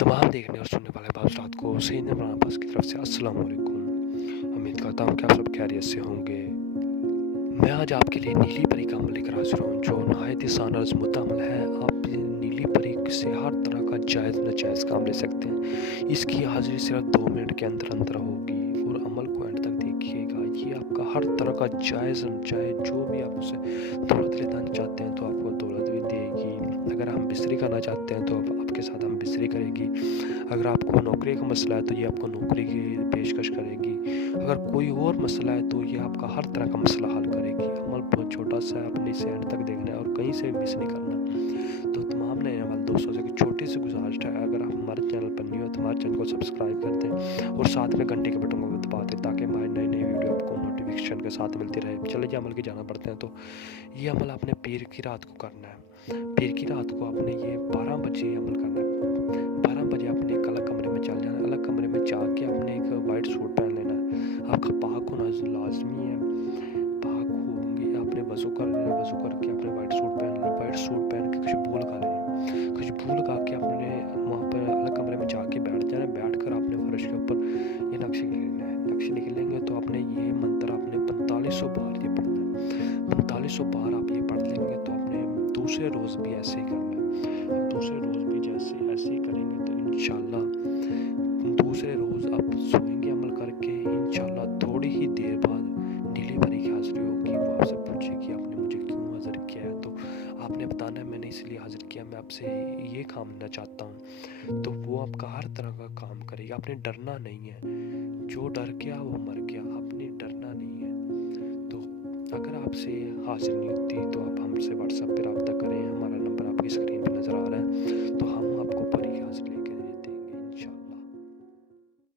तमाम देखने और सुनने वाले बाप रात को सही अब्बास की तरफ से अस्सलाम वालेकुम। उम्मीद करता हूँ कि आप सब खैरियत से होंगे। मैं आज आपके लिए नीली परी का अमल लेकर हाजिर हूँ जो नहायत ही सान और आज़मुद्दा अमल है। आप नीली परी से हर तरह का जायज़ नाजायज़ काम ले सकते हैं। इसकी हाजिरी सिर्फ 2 मिनट के अंदर अंदर होगी और अमल को एंड तक देखिएगा। ये आपका हर तरह का जायज़ नाजायज़ जो भी आप उसे दौलत लेना चाहते हैं तो आपको दौलत भी देगी। अगर हम बिस्तरी करना चाहते हैं तो आपके साथ हम बिस्तरी करेगी। अगर आपको नौकरी का मसला है तो ये आपको नौकरी की पेशकश करेगी। अगर कोई और मसला है तो ये आपका हर तरह का मसला हल करेगी। अमल बहुत छोटा सा है, अपने से एंड तक देखना है और कहीं से मिस नहीं करना। तो तमाम नए वाले दोस्तों से छोटी सी गुजारिश है, अगर आप हमारे चैनल पर नहीं हो तो हमारे चैनल को सब्सक्राइब कर दें और साथ में घंटे के बटन को भी दबा दें ताकि हमारी नई नई वीडियो आपको नोटिफिकेशन के साथ मिलती रहे। चलिए अमल की जाना पड़ते हैं। तो ये अमल आपने पीर की रात को करना है। पीर की रात को आपने ये 12 बजे अमल करना है। 12 बजे आपने एक अलग कमरे में चल जाना है। अलग कमरे में जाके आपने एक वाइट सूट पहन लेना है। आपका पाक होना लाजमी है। पाक होंगे आपने वज़ू कर लेना। वज़ू करके आपने वाइट सूट पहन लेना। वाइट सूट पहन के खुशबू लगा लेनी। खुशबू लगा के आपने वहाँ पर अलग कमरे में जाके बैठ जाना है। बैठ कर आपने फर्श के ऊपर ये नक्शे लिख लेना है। नक्शे लिख लेंगे तो आपने ये मंत्र आपने 4500 बार ये पढ़ना है। 4500 बार आप ये पढ़ लेंगे तो आपने दूसरे रोज़ भी ऐसे ही करना है। अब दूसरे रोज़ भी जैसे ऐसे ही करेंगे तो इंशाल्लाह दूसरे रोज़ आप सोएंगे अमल करके। इंशाल्लाह थोड़ी ही देर बाद नीली परी की हाजिरी होगी। वो आपसे पूछेगी आपने मुझे क्यों हाजिर किया है, तो आपने बताना है मैंने इसलिए हाजिर किया, मैं आपसे ये काम लेना चाहता हूँ। तो वो आपका हर तरह का काम करेगी। आपने डरना नहीं है। जो डर गया वो मर गया। आपने डरना नहीं है। तो अगर आपसे हासिल नहीं होती तो आप हमसे व्हाट्सएप पर रब्ता करें। हमारा नंबर आपकी स्क्रीन पर नज़र आ रहा है। तो हम आपको